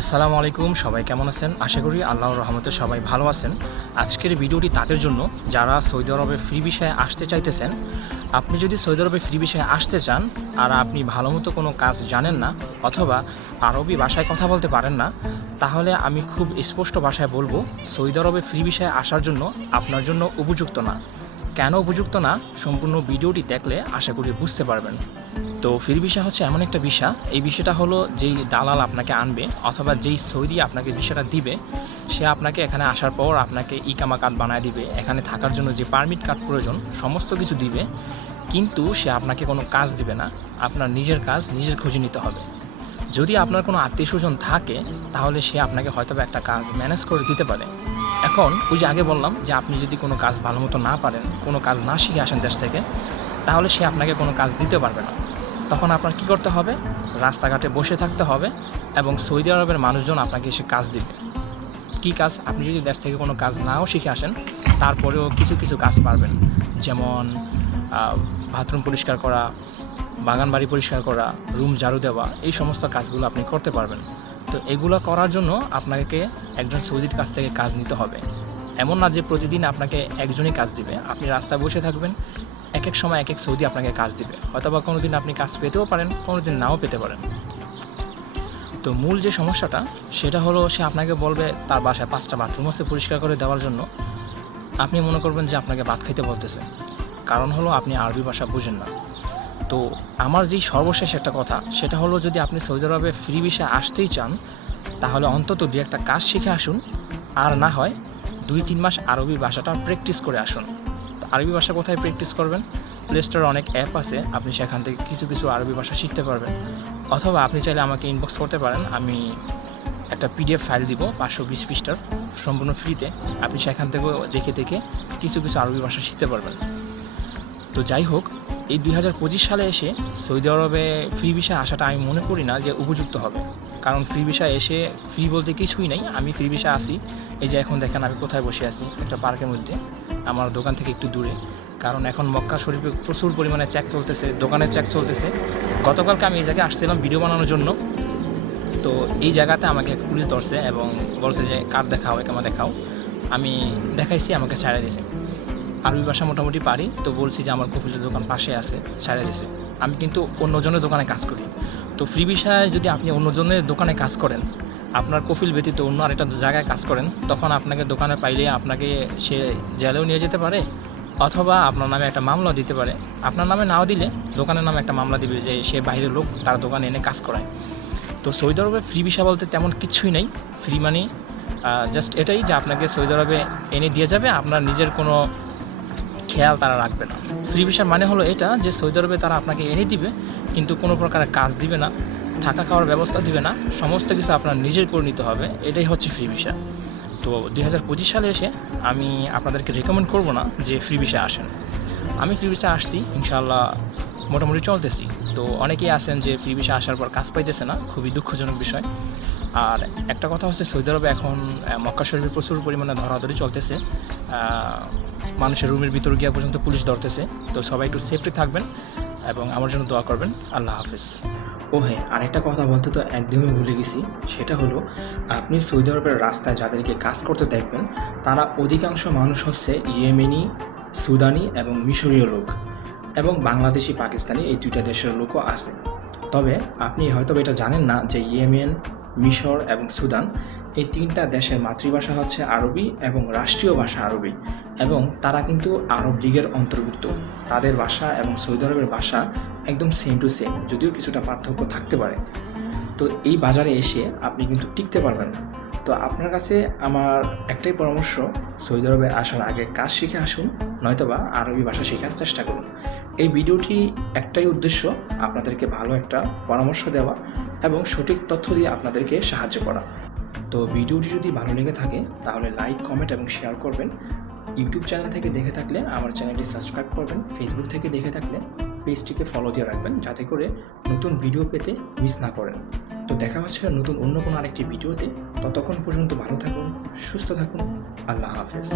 আসসালামু আলাইকুম, সবাই কেমন আছেন? আশা করি আল্লাহর রহমতে সবাই ভালো আছেন। আজকের ভিডিওটি তাদের জন্য যারা সৌদি আরবে ফ্রি ভিসায় আসতে চাইতেছেন। আপনি যদি সৌদি আরবে ফ্রি ভিসায় আসতে চান আর আপনি ভালোমতো কোনো কাজ জানেন না অথবা আরবি ভাষায় কথা বলতে পারেন না, তাহলে আমি খুব স্পষ্ট ভাষায় বলবো সৌদি আরবে ফ্রি ভিসায় আসার জন্য আপনার জন্য উপযুক্ত না। কেন উপযুক্ত না, সম্পূর্ণ ভিডিওটি দেখলে আশা করি বুঝতে পারবেন। তো ফ্রি ভিসা হচ্ছে এমন একটা ভিসা, এই ভিসাটা হলো যেই দালাল আপনাকে আনবে অথবা যেই সৌদি আপনাকে ভিসাটা দিবে, সে আপনাকে এখানে আসার পর আপনাকে ইকামা কার্ড বানায় দিবে, এখানে থাকার জন্য যে পারমিট কার্ড প্রয়োজন সমস্ত কিছু দিবে, কিন্তু সে আপনাকে কোনো কাজ দিবে না। আপনার নিজের কাজ নিজের খুঁজে নিতে হবে। যদি আপনার কোনো আত্মীয় স্বজন থাকে তাহলে সে আপনাকে হয়তো একটা কাজ ম্যানেজ করে দিতে পারে। এখন ওই যে আগে বললাম যে আপনি যদি কোনো কাজ ভালো মতো না পারেন, কোনো কাজ না শিখে আসেন দেশ থেকে, তাহলে সে আপনাকে কোনো কাজ দিতে পারবে না। তখন আপনার কি করতে হবে? রাস্তাঘাটে বসে থাকতে হবে এবং সৌদি আরবের মানুষজন আপনাকে এসে কাজ দিবে। কি কাজ? আপনি যদি দেশ থেকে কোনো কাজ নাও শিখে আসেন, তারপরেও কিছু কিছু কাজ পারবেন, যেমন বাথরুম পরিষ্কার করা, বাগান বাড়ি পরিষ্কার করা, রুম ঝাড়ু দেওয়া, এই সমস্ত কাজগুলো আপনি করতে পারবেন। তো এগুলো করার জন্য আপনাকে একজন সৌদির কাছ থেকে কাজ নিতে হবে। এমন না যে প্রতিদিন আপনাকে একজনই কাজ দিবে। আপনি রাস্তায় বসে থাকবেন, এক এক সময় এক এক সৌদি আপনাকে কাজ দিবে। হয়তোবা কোনো দিন আপনি কাজ পেতেও পারেন, কোনো দিন নাও পেতে পারেন। তো মূল যে সমস্যাটা সেটা হলো, সে আপনাকে বলবে তার বাসায় 5টা বাথরুম আছে পরিষ্কার করে দেওয়ার জন্য। আপনি মনে করবেন যে আপনাকে ভাত খাইতে বলতেছে, কারণ হলো আপনি আরবি ভাষা বুঝেন না। তো আমার যেই সর্বশেষ একটা কথা, সেটা হলো যদি আপনি সৌদি আরবে ফ্রি ভিসায় আসতেই চান, তাহলে অন্তত 2-1টা কাজ শিখে আসুন, আর না হয় 2-3 মাস আরবি ভাষাটা প্র্যাকটিস করে আসুন। তো আরবি ভাষা কোথায় প্র্যাকটিস করবেন? প্লে স্টোরে অনেক অ্যাপ আছে, আপনি সেখান থেকে কিছু কিছু আরবি ভাষা শিখতে পারবেন। অথবা আপনি চাইলে আমাকে ইনবক্স করতে পারেন, আমি একটা পিডিএফ ফাইল দিব 520 পৃষ্ঠার, সম্পূর্ণ ফ্রিতে। আপনি সেখান থেকেও দেখে দেখে কিছু কিছু আরবি ভাষা শিখতে পারবেন। তো যাই হোক, এই 2025 সালে এসে সৌদি আরবে ফ্রি ভিসা আসাটা আমি মনে করি না যে উপযুক্ত হবে। কারণ ফ্রি ভিসা এসে ফ্রি বলতে কিছুই নেই। আমি ফ্রি ভিসা আসি, এই যে এখন দেখেন আমি কোথায় বসে আছি, একটা পার্কের মধ্যে, আমার দোকান থেকে একটু দূরে। কারণ এখন মক্কা শরীফে প্রচুর পরিমাণে চেক চলতেছে, দোকানের চেক চলতেছে। গতকালকে আমি এই জায়গায় আসছিলাম ভিডিও বানানোর জন্য। তো এই জায়গাতে আমাকে পুলিশ ধরছে এবং বলছে যে কার্ড দেখাও, একামা দেখাও। আমি দেখাইছি, আমাকে ছাড়া দিয়েছে। আরবি ভাষা মোটামুটি পারি, তো বলছি যে আমার কফিলের দোকান পাশে আছে, ছাড়া দিয়েছে। আমি কিন্তু অন্যজনের দোকানে কাজ করি। তো ফ্রি ভিসায় যদি আপনি অন্যজনের দোকানে কাজ করেন, আপনার কফিল ব্যতীত অন্য আরেকটা জায়গায় কাজ করেন, তখন আপনাকে দোকানে পাইলে আপনাকে সে জেলেও নিয়ে যেতে পারে, অথবা আপনার নামে একটা মামলা দিতে পারে। আপনার নামে নাও দিলে দোকানের নামে একটা মামলা দিবে যে সে বাইরের লোক তার দোকানে এনে কাজ করায়। তো সৌদি আরবে ফ্রি ভিসা বলতে তেমন কিছুই নেই। ফ্রি মানি জাস্ট এটাই যে আপনাকে সৌদি আরবে এনে দিয়ে যাবে, আপনার নিজের কোনো খেয়াল তারা রাখবে না। ফ্রি ভিসার মানে হলো এটা যে সৌদি আরবে তারা আপনাকে এনে দিবে, কিন্তু কোনো প্রকারের কাজ দিবে না, থাকা খাওয়ার ব্যবস্থা দিবে না, সমস্ত কিছু আপনার নিজের করে নিতে হবে। এটাই হচ্ছে ফ্রি ভিসা। তো 2025 সালে এসে আমি আপনাদেরকে রেকমেন্ড করব না যে ফ্রি ভিসা আসেন। আমি ফ্রি ভিসা আসছি, ইনশাআল্লাহ মোটামুটি চলতেছি। তো অনেকেই আছেন যে ফ্রি ভিসা আসার পর কাজ পাইতেছে না, খুবই দুঃখজনক বিষয়। আর একটা কথা হচ্ছে, সৌদি আরবে এখন মক্কা শরীফে প্রচুর পরিমাণে ধরাধরি চলতেছে, মানুষের রুমের ভিতর গিয়া পর্যন্ত পুলিশ ধরতেছে। তো সবাই একটু সেফটি থাকবেন এবং আমার জন্য দোয়া করবেন। আল্লাহ হাফেজ। ও হ্যাঁ, আরেকটা কথা বলতে তো একদমই ভুলে গেছি, সেটা হলো আপনি সৌদি আরবের রাস্তায় যাদেরকে কাজ করতে দেখবেন, তারা অধিকাংশ মানুষ হচ্ছে ইয়েমেনি, সুদানি এবং মিশরীয় লোক, এবং বাংলাদেশি, পাকিস্তানি, এই 2টা দেশের লোকও আছে। তবে আপনি হয়তো এটা জানেন না যে ইয়েমেন, মিশর এবং সুদান, এই 3টা দেশের মাতৃভাষা হচ্ছে আরবি এবং রাষ্ট্রীয় ভাষা আরবি, এবং তারা কিন্তু আরব লীগের অন্তর্ভুক্ত। তাদের ভাষা এবং সৌদি আরবের ভাষা একদম সেম টু সেম, যদিও কিছুটা পার্থক্য থাকতে পারে। তো এই বাজারে এসে আপনি কিন্তু টিকতে পারবেন না। তো আপনার কাছে আমার একটাই পরামর্শ, সৌদি আরবে আসার আগে কাজ শিখে আসুন, নয়তোবা আরবি ভাষা শেখার চেষ্টা করুন। এই ভিডিওটি একটাই উদ্দেশ্য, আপনাদেরকে ভালো একটা পরামর্শ দেওয়া এবং সঠিক তথ্য দিয়ে আপনাদেরকে সাহায্য করা। তো ভিডিওটি যদি ভালো লেগে থাকে তাহলে লাইক, কমেন্ট এবং শেয়ার করবেন। ইউটিউব চ্যানেল থেকে দেখে থাকলে আমার চ্যানেলটি সাবস্ক্রাইব করবেন। ফেসবুক থেকে দেখে থাকলে পেজটিকে ফলো দিয়ে রাখবেন, যাতে করে নতুন ভিডিও পেতে মিস না করেন। তো দেখা হচ্ছে নতুন অন্য কোনো আরেকটি ভিডিওতে। ততক্ষণ পর্যন্ত ভালো থাকুন, সুস্থ থাকুন। আল্লাহ হাফেজ।